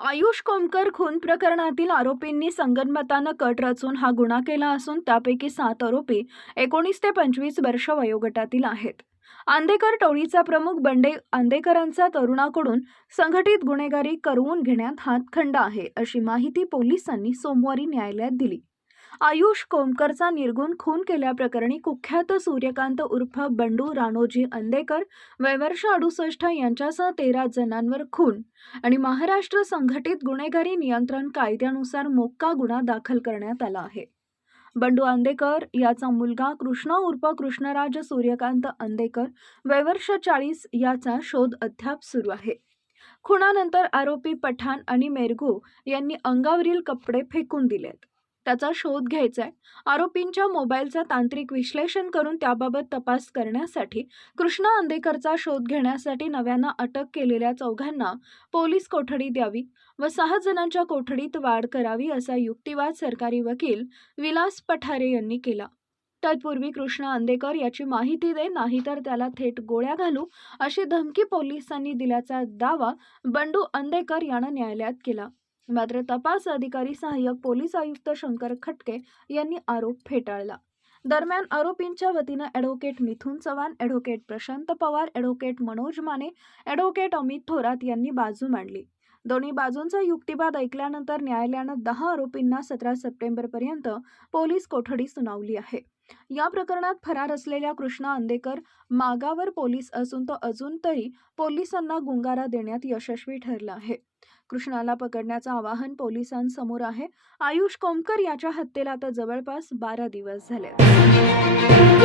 आयुष कोमकर खून प्रकरणातील आरोपींनी संगनमतानं कट रचून हा गुन्हा केला असून त्यापैकी सात आरोपी एकोणीस ते पंचवीस वर्ष वयोगटातील आहेत. आंदेकर टोळीचा प्रमुख बंडे आंदेकरांचा तरुणाकडून संघटित गुन्हेगारी करवून घेण्यात हातखंड आहे अशी माहिती पोलिसांनी सोमवारी न्यायालयात दिली. आयुष कोमकरचा निर्गुण खून केल्याप्रकरणी कुख्यात सूर्यकांत उर्फ बंडू राणोजी अंदेकर वयवर्ष अडुसष्ट यांच्यासह तेरा जणांवर खून आणि महाराष्ट्र संघटित गुन्हेगारी नियंत्रण कायद्यानुसार मोक्का गुन्हा दाखल करण्यात आला आहे. बंडू आंदेकर याचा मुलगा कृष्णा उर्फ कृष्णराज सूर्यकांत अंदेकर वयवर्ष चाळीस याचा शोध अद्याप सुरू आहे. खुणानंतर आरोपी पठाण आणि मेरगू यांनी अंगावरील कपडे फेकून दिलेत. त्याचा शोध घ्यायचा आहे आरोपींच्या मोबाईलचा तांत्रिक विश्लेषण करून त्याबाबत तपास करण्यासाठी कृष्णा अंदेकरचा शोध घेण्यासाठी नव्यानं अटक केलेल्या चौघांना पोलीस कोठडी द्यावी व सहा जणांच्या कोठडीत वाढ करावी असा युक्तिवाद सरकारी वकील विलास पठारे यांनी केला. तत्पूर्वी कृष्णा अंदेकर याची माहिती दे नाहीतर त्याला थेट गोळ्या घालू अशी धमकी पोलिसांनी दिल्याचा दावा बंडू अंदेकर यानं न्यायालयात केला. मात्र तपास अधिकारी सहाय्यक पोलीस आयुक्त शंकर खटके यांनी आरोप फेटाळला. दरम्यान आरोपींच्या वतीनं advocate Mithun Chavan advocate Prashant Pawar advocate Manoj Mane advocate Amit Thorat यांनी बाजू मांडली. दोन्ही बाजूंचा युक्तिवाद ऐकल्यानंतर न्यायालयानं दहा आरोपींना सतरा सप्टेंबरपर्यंत पोलीस कोठडी सुनावली आहे. या प्रकरणात फरार असलेल्या कृष्णा अंदेकर मागावर पोलीस असून तो अजून तरी पोलिसांना गुंगारा देण्यात यशस्वी ठरला आहे. कृष्णाला पकडण्याचं आवाहन पोलिसांसमोर आहे. आयुष कोमकर याच्या हत्येला आता जवळपास बारा दिवस झाले